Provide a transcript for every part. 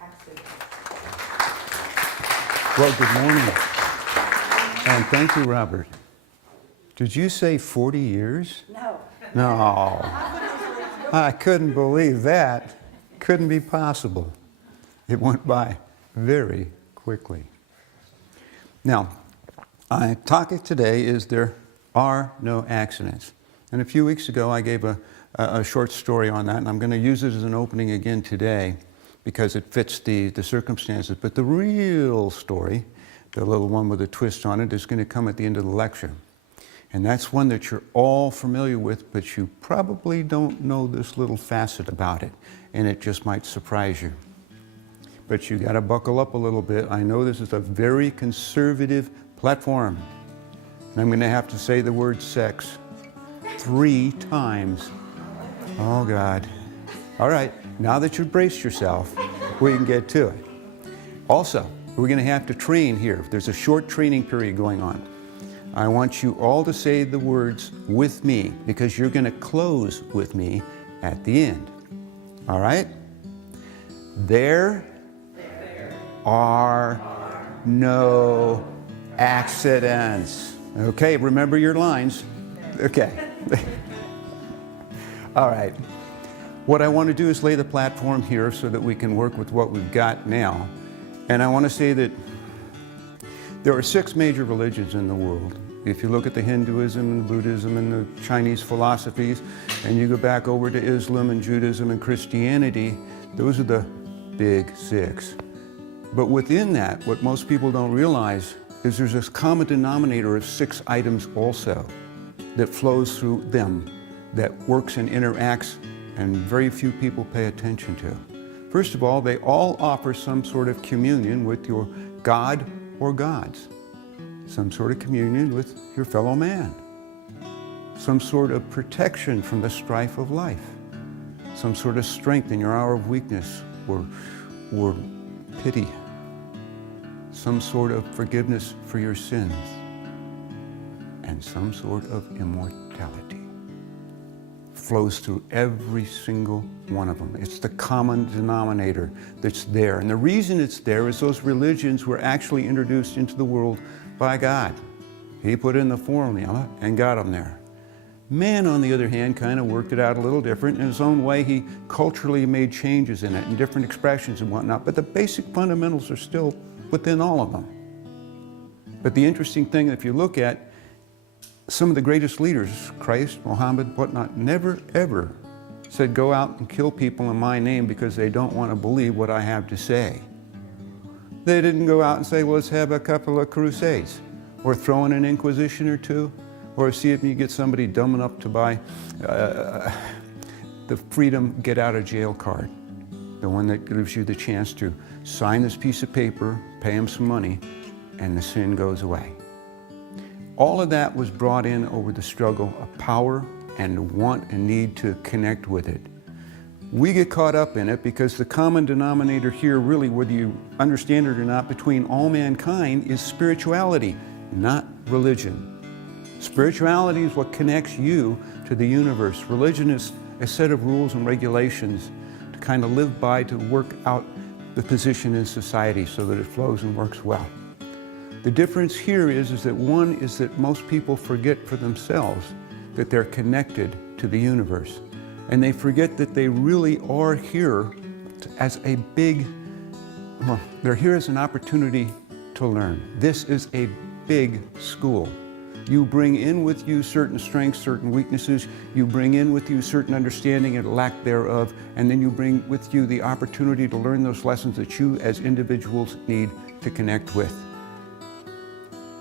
accidents. Well, good morning. And thank you, Robert. Did you say 40 years? No. No. I couldn't believe that. Couldn't be possible. It went by very quickly. Now, our topic today is there are no accidents. And a few weeks ago, I gave a short story on that, and I'm going to use it as an opening again today because it fits the circumstances. But the real story, the little one with a twist on it, is going to come at the end of the lecture. And that's one that you're all familiar with, but you probably don't know this little facet about it, and it just might surprise you. But you got to buckle up a little bit. I know this is a very conservative platform, and I'm going to have to say the word sex 3 times. Oh, God. All right, now that you've braced yourself, we can get to it. Also, we're going to have to train here. There's a short training period going on. I want you all to say the words with me because you're going to close with me at the end. All right? There are no accidents. Okay, remember your lines. Okay. All right. What I want to do is lay the platform here so that we can work with what we've got now. And I want to say that there are 6 major religions in the world. If you look at the Hinduism and Buddhism and the Chinese philosophies, and you go back over to Islam and Judaism and Christianity, those are the big 6. But within that, what most people don't realize is there's this common denominator of 6 items also that flows through them, that works and interacts, and very few people pay attention to. First of all, they all offer some sort of communion with your God or gods, some sort of communion with your fellow man, some sort of protection from the strife of life, some sort of strength in your hour of weakness or pity, some sort of forgiveness for your sins, and some sort of immortality. Flows through every single one of them. It's the common denominator that's there. And the reason it's there is those religions were actually introduced into the world by God. He put in the formula and got them there. Man, on the other hand, kind of worked it out a little different. In his own way, he culturally made changes in it and different expressions and whatnot, but the basic fundamentals are still within all of them. But the interesting thing, if you look at some of the greatest leaders, Christ, Muhammad, whatnot, never ever said, go out and kill people in my name because they don't want to believe what I have to say. They didn't go out and say, well, let's have a couple of crusades, or throw in an inquisition or 2, or see if you get somebody dumb enough to buy the freedom get out of jail card, the one that gives you the chance to sign this piece of paper, pay them some money, and the sin goes away. All of that was brought in over the struggle of power and want and need to connect with it. We get caught up in it because the common denominator here, really, whether you understand it or not, between all mankind is spirituality, not religion. Spirituality is what connects you to the universe. Religion is a set of rules and regulations to kind of live by, to work out the position in society so that it flows and works well. The difference here is that one is that most people forget for themselves that they're connected to the universe. And they forget that they really are here as a big, well, they're here as an opportunity to learn. This is a big school. You bring in with you certain strengths, certain weaknesses. You bring in with you certain understanding and lack thereof. And then you bring with you the opportunity to learn those lessons that you as individuals need to connect with.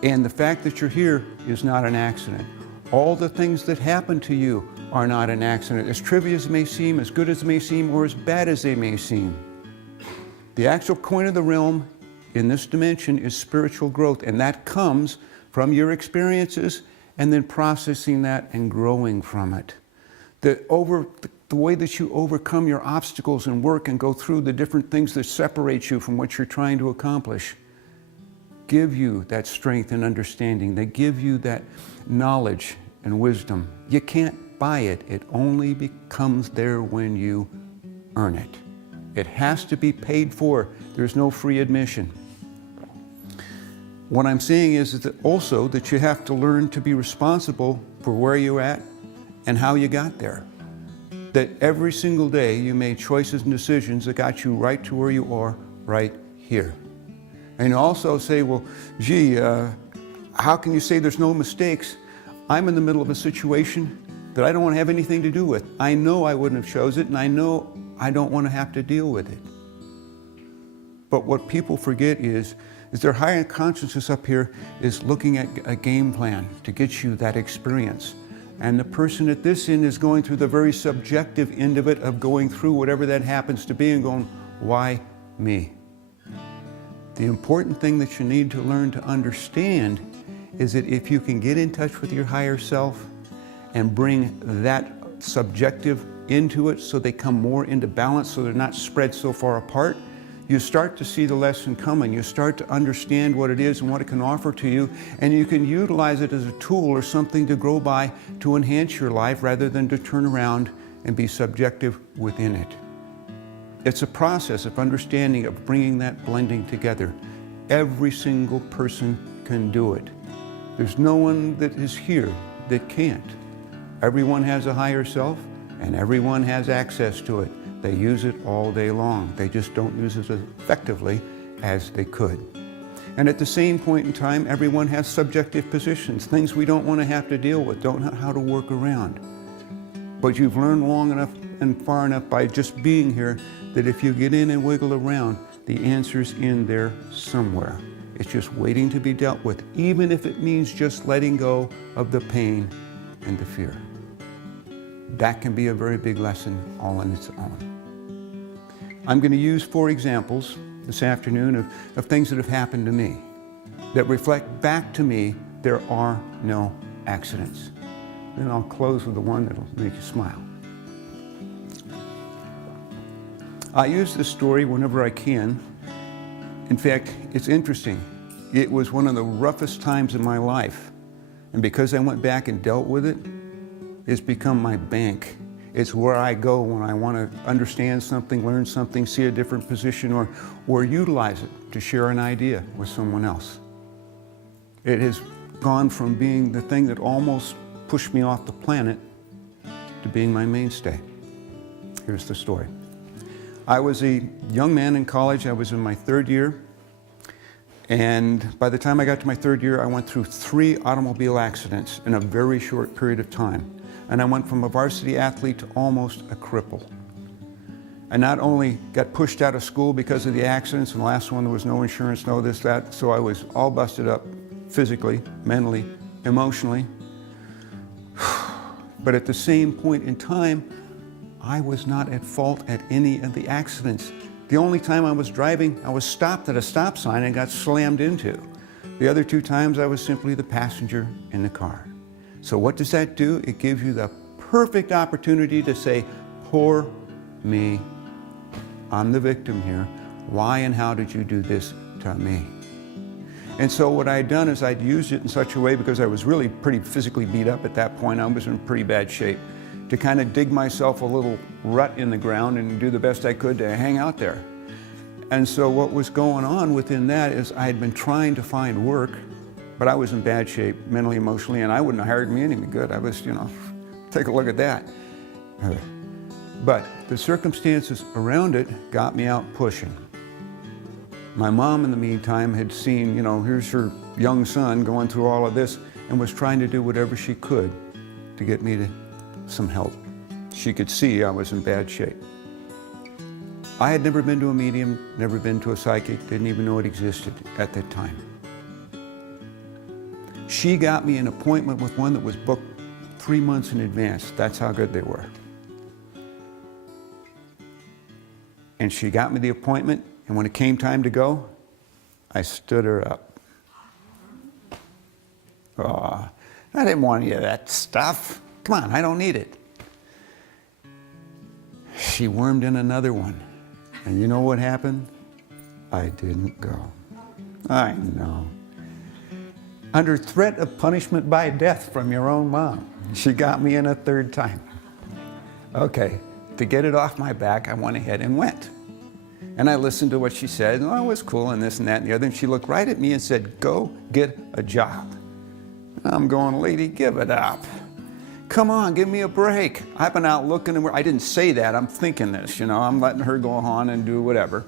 And the fact that you're here is not an accident. All the things that happen to you are not an accident. As trivial as it may seem, as good as it may seem, or as bad as they may seem. The actual coin of the realm in this dimension is spiritual growth, and that comes from your experiences and then processing that and growing from it. The way that you overcome your obstacles and work and go through the different things that separate you from what you're trying to accomplish give you that strength and understanding. They give you that knowledge and wisdom. You can't buy it. It only becomes there when you earn it. It has to be paid for. There's no free admission. What I'm saying is that also that you have to learn to be responsible for where you're at and how you got there. That every single day you made choices and decisions that got you right to where you are right here. And you also say, well, gee, how can you say there's no mistakes? I'm in the middle of a situation that I don't want to have anything to do with. I know I wouldn't have chose it, and I know I don't want to have to deal with it. But what people forget is their higher consciousness up here is looking at a game plan to get you that experience. And the person at this end is going through the very subjective end of it, of going through whatever that happens to be and going, why me? The important thing that you need to learn to understand is that if you can get in touch with your higher self and bring that subjective into it so they come more into balance, so they're not spread so far apart, you start to see the lesson coming. You start to understand what it is and what it can offer to you, and you can utilize it as a tool or something to grow by to enhance your life rather than to turn around and be subjective within it. It's a process of understanding, of bringing that blending together. Every single person can do it. There's no one that is here that can't. Everyone has a higher self, and everyone has access to it. They use it all day long. They just don't use it as effectively as they could. And at the same point in time, everyone has subjective positions, things we don't want to have to deal with, don't know how to work around. But you've learned long enough and far enough by just being here that if you get in and wiggle around, the answer's in there somewhere. It's just waiting to be dealt with, even if it means just letting go of the pain and the fear. That can be a very big lesson all on its own. I'm going to use 4 examples this afternoon of things that have happened to me that reflect back to me there are no accidents. Then I'll close with the one that'll make you smile. I use this story whenever I can. In fact, it's interesting. It was one of the roughest times in my life. And because I went back and dealt with it, it's become my bank. It's where I go when I want to understand something, learn something, see a different position, or utilize it to share an idea with someone else. It has gone from being the thing that almost pushed me off the planet to being my mainstay. Here's the story. I was a young man in college. I was in my 3rd year. And by the time I got to my 3rd year, I went through 3 automobile accidents in a very short period of time. And I went from a varsity athlete to almost a cripple. I not only got pushed out of school because of the accidents, and the last one there was no insurance, no this, that, so I was all busted up physically, mentally, emotionally. But at the same point in time, I was not at fault at any of the accidents. The only time I was driving, I was stopped at a stop sign and got slammed into. The other 2 times, I was simply the passenger in the car. So what does that do? It gives you the perfect opportunity to say, poor me, I'm the victim here. Why and how did you do this to me? And so what I'd done is I'd used it in such a way, because I was really pretty physically beat up at that point, I was in pretty bad shape, to kind of dig myself a little rut in the ground and do the best I could to hang out there. And so what was going on within that is I had been trying to find work, but I was in bad shape, mentally, emotionally, and I wouldn't have hired me any good. I was, take a look at that. But the circumstances around it got me out pushing. My mom, in the meantime, had seen, here's her young son going through all of this, and was trying to do whatever she could to get me to some help. She could see I was in bad shape. I had never been to a medium, never been to a psychic, didn't even know it existed at that time. She got me an appointment with one that was booked 3 months in advance. That's how good they were. And she got me the appointment, and when it came time to go, I stood her up. Oh, I didn't want any of that stuff. Come on, I don't need it. She wormed in another one. And you know what happened? I didn't go. I know. Under threat of punishment by death from your own mom, she got me in a 3rd time. Okay, to get it off my back, I went ahead and went. And I listened to what she said, and oh, it was cool and this and that and the other. And she looked right at me and said, "Go get a job." And I'm going, "Lady, give it up. Come on, give me a break. I've been out looking, and I didn't say that. I'm thinking this, I'm letting her go on and do whatever.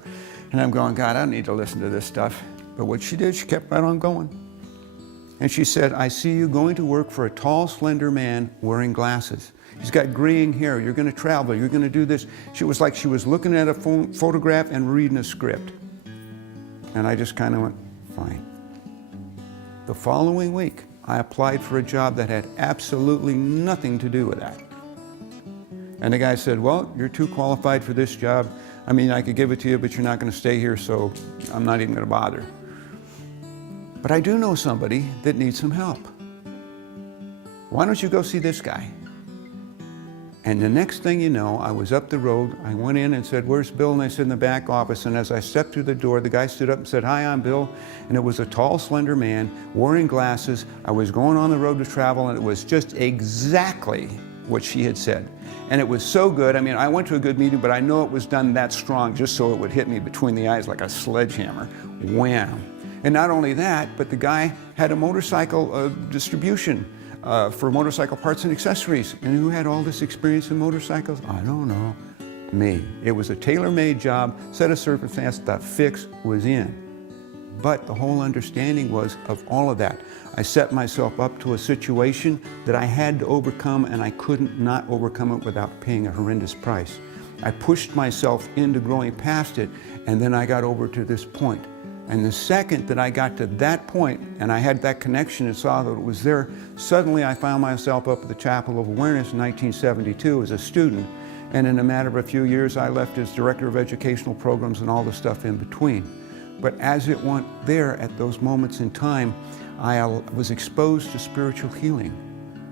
And I'm going, God, I don't need to listen to this stuff. But what she did, she kept right on going. And she said, "I see you going to work for a tall, slender man wearing glasses. He's got graying hair. You're going to travel. You're going to do this." She was like she was looking at a photograph and reading a script. And I just kind of went, fine. The following week, I applied for a job that had absolutely nothing to do with that. And the guy said, "Well, you're too qualified for this job. I mean, I could give it to you, but you're not going to stay here, so I'm not even going to bother. But I do know somebody that needs some help. Why don't you go see this guy?" And the next thing you know, I was up the road. I went in and said, "Where's Bill?" And they said, "In the back office." And as I stepped through the door, the guy stood up and said, "Hi, I'm Bill." And it was a tall, slender man wearing glasses. I was going on the road to travel, and it was just exactly what she had said. And it was so good. I mean, I went to a good meeting, but I know it was done that strong just so it would hit me between the eyes like a sledgehammer. Wham. And not only that, but the guy had a motorcycle distribution for motorcycle parts and accessories. And who had all this experience in motorcycles? I don't know. Me. It was a tailor-made job, set of circumstances, the fix was in. But the whole understanding was of all of that. I set myself up to a situation that I had to overcome, and I couldn't not overcome it without paying a horrendous price. I pushed myself into growing past it, and then I got over to this point. And the second that I got to that point, and I had that connection and saw that it was there, suddenly I found myself up at the Chapel of Awareness in 1972 as a student. And in a matter of a few years, I left as Director of Educational Programs and all the stuff in between. But as it went there at those moments in time, I was exposed to spiritual healing.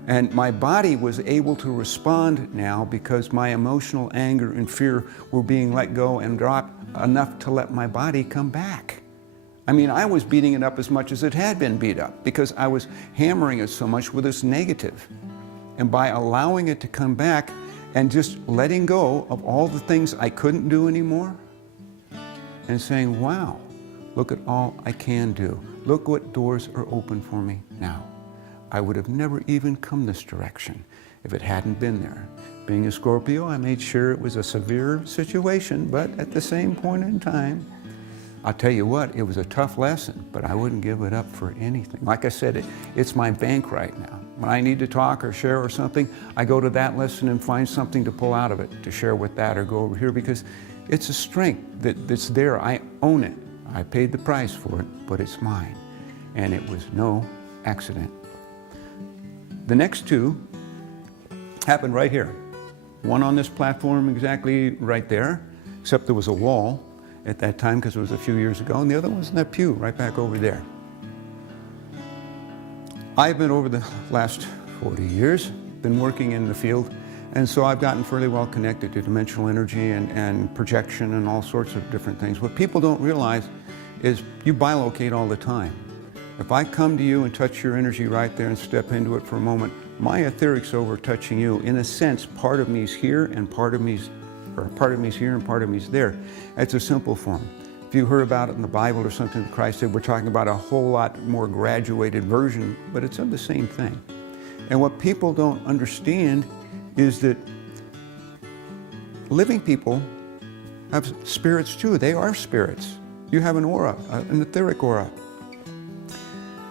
And my body was able to respond now because my emotional anger and fear were being let go and dropped enough to let my body come back. I mean, I was beating it up as much as it had been beat up because I was hammering it so much with this negative. And by allowing it to come back and just letting go of all the things I couldn't do anymore and saying, wow, look at all I can do. Look what doors are open for me now. I would have never even come this direction if it hadn't been there. Being a Scorpio, I made sure it was a severe situation, but at the same point in time, I'll tell you what, it was a tough lesson, but I wouldn't give it up for anything. Like I said, it's my bank right now. When I need to talk or share or something, I go to that lesson and find something to pull out of it, to share with that or go over here, because it's a strength that's there. I own it. I paid the price for it, but it's mine. And it was no accident. The next two happened right here. One on this platform exactly right there, except there was a wall at that time because it was a few years ago, and the other one's in that pew right back over there. I've been over the last 40 years, been working in the field, and so I've gotten fairly well connected to dimensional energy and projection and all sorts of different things. What people don't realize is you bilocate all the time. If I come to you and touch your energy right there and step into it for a moment, my etheric's over touching you. In a sense, part of me's here and part of me's here and part of me's there. It's a simple form. If you heard about it in the Bible or something that Christ said, we're talking about a whole lot more graduated version, but it's of the same thing. And what people don't understand is that living people have spirits too. They are spirits. You have an aura, an etheric aura.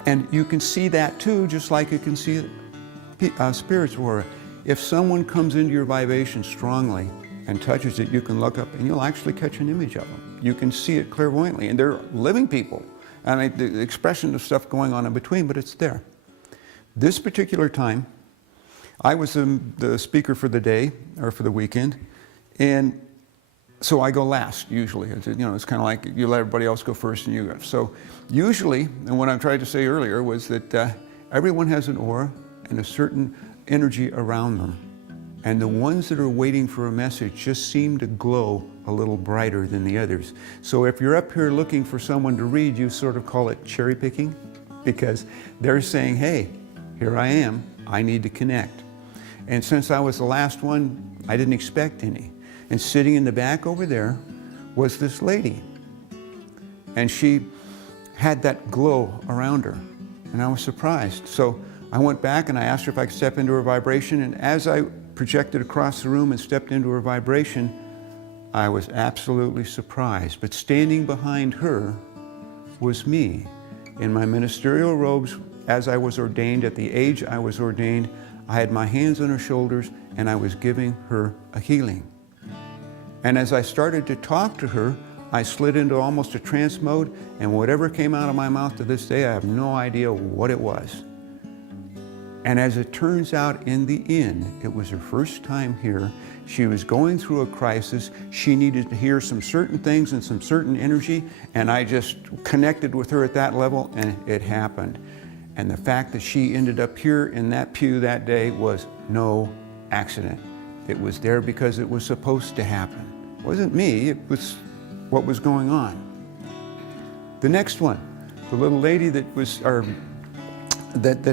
And you can see that too, just like you can see a spirit's aura. If someone comes into your vibration strongly and touches it, you can look up and you'll actually catch an image of them. You can see it clairvoyantly, and they're living people. And the expression of stuff going on in between, but it's there. This particular time, I was the speaker for the day, or for the weekend, and so I go last, usually. It's kind of like you let everybody else go first and you go. So usually, and what I tried to say earlier was that everyone has an aura and a certain energy around them. And the ones that are waiting for a message just seem to glow a little brighter than the others. So if you're up here looking for someone to read, you sort of call it cherry picking, because they're saying, hey, here I am, I need to connect. And since I was the last one, I didn't expect any. And sitting in the back over there was this lady. And she had that glow around her. And I was surprised. So I went back and I asked her if I could step into her vibration. And as I projected across the room and stepped into her vibration, I was absolutely surprised. But standing behind her was me in my ministerial robes as I was ordained, at the age I was ordained. I had my hands on her shoulders and I was giving her a healing. And as I started to talk to her, I slid into almost a trance mode, and whatever came out of my mouth to this day, I have no idea what it was. And as it turns out, in the end, it was her first time here. She was going through a crisis. She needed to hear some certain things and some certain energy, and I just connected with her at that level, and it happened. And the fact that she ended up here in that pew that day was no accident. It was there because it was supposed to happen. It wasn't me, it was what was going on. The next one, the little lady that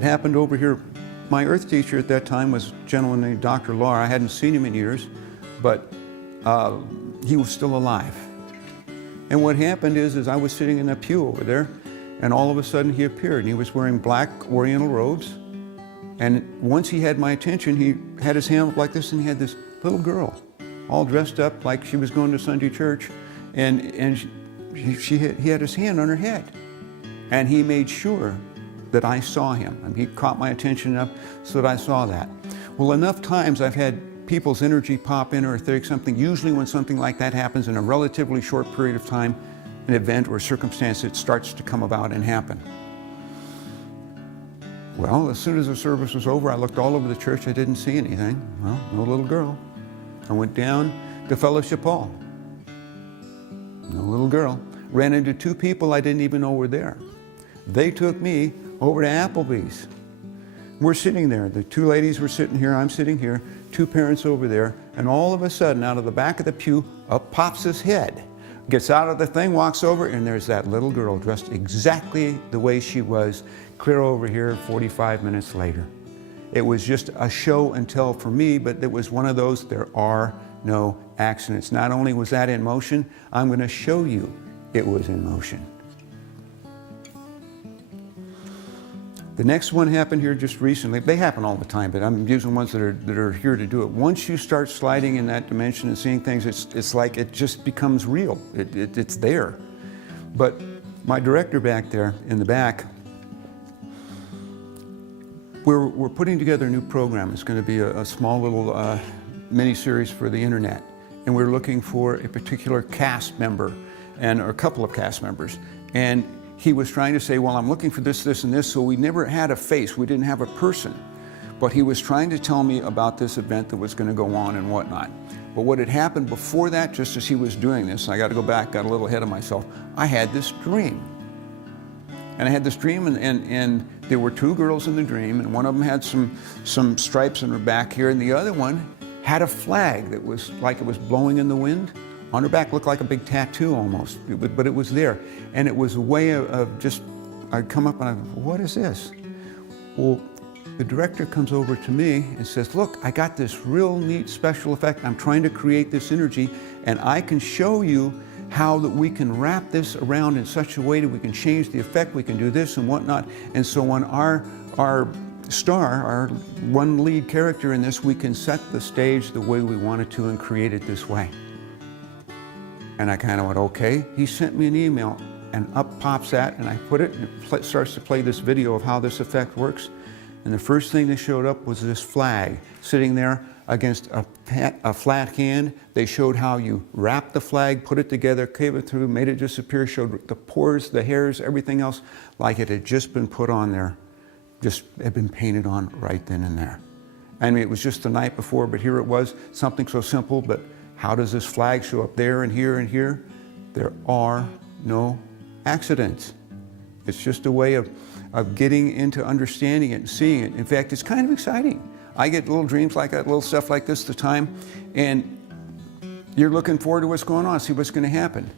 happened over here. My earth teacher at that time was a gentleman named Dr. Lahr. I hadn't seen him in years, but he was still alive. And what happened is I was sitting in that pew over there, and all of a sudden he appeared, and he was wearing black Oriental robes. And once he had my attention, he had his hand up like this, and he had this little girl, all dressed up like she was going to Sunday church, and he had his hand on her head. And he made sure that I saw him, and he caught my attention enough so that I saw that. Well, enough times I've had people's energy pop in or etheric something. Usually when something like that happens in a relatively short period of time, an event or circumstance, it starts to come about and happen. Well, as soon as the service was over, I looked all over the church. I didn't see anything. Well, no little girl. I went down to Fellowship Hall. No little girl. Ran into two people I didn't even know were there. They took me over to Applebee's. We're sitting there. The two ladies were sitting here, I'm sitting here, two parents over there, and all of a sudden, out of the back of the pew, up pops his head. Gets out of the thing, walks over, and there's that little girl dressed exactly the way she was, clear over here 45 minutes later. It was just a show and tell for me, but it was one of those, there are no accidents. Not only was that in motion, I'm going to show you it was in motion. The next one happened here just recently. They happen all the time, but I'm using ones that are here to do it. Once you start sliding in that dimension and seeing things, it's like it just becomes real. It's there. But my director back there in the back, we're putting together a new program. It's going to be a small little mini-series for the internet. And we're looking for a particular cast member, or a couple of cast members. And he was trying to say, well, I'm looking for this, this, and this, so we never had a face. We didn't have a person. But he was trying to tell me about this event that was going to go on and whatnot. But what had happened before that, just as he was doing this, and I got to go back, got a little ahead of myself, I had this dream. And I had this dream, and there were two girls in the dream, and one of them had some stripes on her back here, and the other one had a flag that was like it was blowing in the wind. On her back looked like a big tattoo almost, but it was there. And it was a way of just, I'd come up and I'd go, what is this? Well, the director comes over to me and says, look, I got this real neat special effect. I'm trying to create this energy, and I can show you how that we can wrap this around in such a way that we can change the effect, we can do this and whatnot. And so on our star, our one lead character in this, we can set the stage the way we want it to and create it this way. And I kind of went, okay. He sent me an email, and up pops that, and I put it, and it starts to play this video of how this effect works. And the first thing that showed up was this flag sitting there against a flat hand. They showed how you wrap the flag, put it together, came it through, made it disappear, showed the pores, the hairs, everything else, like it had just been put on there, just had been painted on right then and there. I mean, it was just the night before, but here it was, something so simple, but how does this flag show up there and here and here? There are no accidents. It's just a way of getting into understanding it and seeing it. In fact, it's kind of exciting. I get little dreams like that, little stuff like this at the time, and you're looking forward to what's going on, see what's going to happen.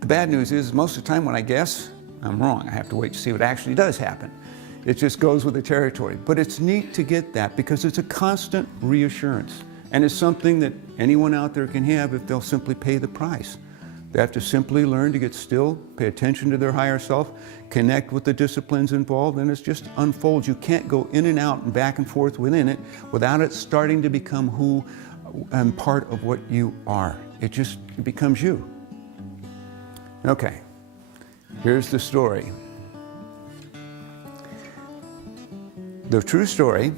The bad news is most of the time when I guess, I'm wrong. I have to wait to see what actually does happen. It just goes with the territory. But it's neat to get that because it's a constant reassurance. And it's something that anyone out there can have if they'll simply pay the price They have to simply learn to get still, pay attention to their higher self, connect with the disciplines involved, and it just unfolds. You can't go in and out and back and forth within it without it starting to become who and part of what you are. It becomes you. Okay, here's the story. The true story.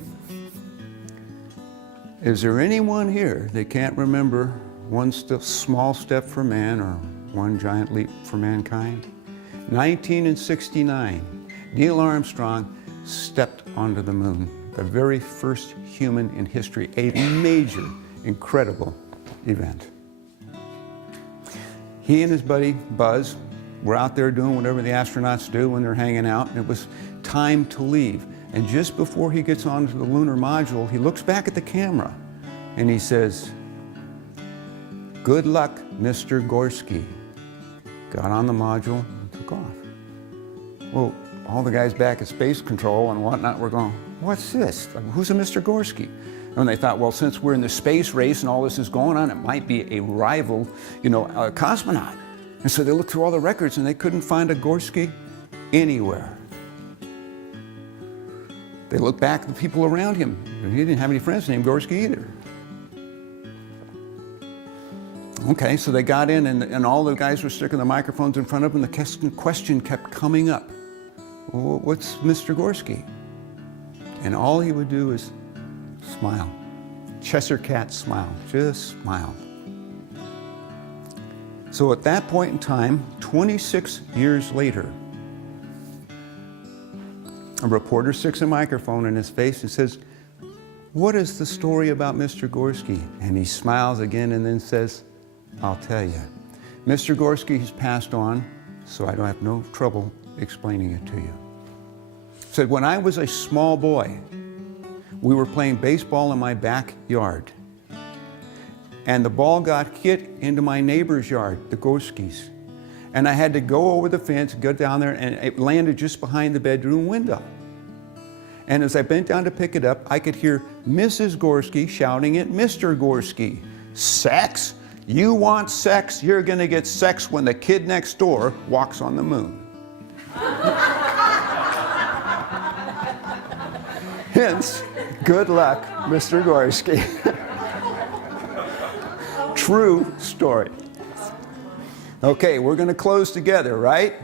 Is there anyone here that can't remember one small step for man or one giant leap for mankind? 1969, Neil Armstrong stepped onto the moon, the very first human in history, a major, incredible event. He and his buddy Buzz were out there doing whatever the astronauts do when they're hanging out, and it was time to leave. And just before he gets onto the lunar module, he looks back at the camera and he says, "Good luck, Mr. Gorsky." Got on the module and took off. Well, all the guys back at Space Control and whatnot were going, "What's this? Who's a Mr. Gorsky?" And they thought, well, since we're in the space race and all this is going on, it might be a rival, a cosmonaut. And so they looked through all the records and they couldn't find a Gorsky anywhere. They looked back at the people around him. He didn't have any friends named Gorsky either. Okay, so they got in and all the guys were sticking the microphones in front of them. The question kept coming up. Well, what's Mr. Gorsky? And all he would do is smile. Cheshire cat smile, just smile. So at that point in time, 26 years later, a reporter sticks a microphone in his face and says, "What is the story about Mr. Gorsky?" And he smiles again and then says, "I'll tell you. Mr. Gorsky has passed on, so I don't have no trouble explaining it to you." He said, when I was a small boy, we were playing baseball in my backyard. And the ball got hit into my neighbor's yard, the Gorskys. And I had to go over the fence, go down there, and it landed just behind the bedroom window. And as I bent down to pick it up, I could hear Mrs. Gorsky shouting at Mr. Gorsky, "Sex? You want sex? You're gonna get sex when the kid next door walks on the moon." Hence, good luck, Mr. Gorsky. True story. Okay, we're going to close together, right?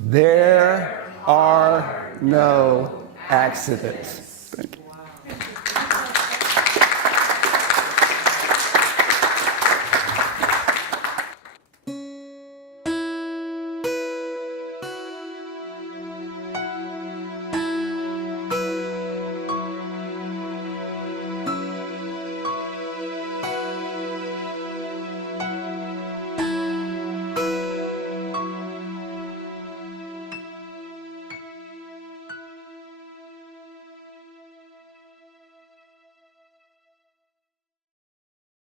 There are no accidents.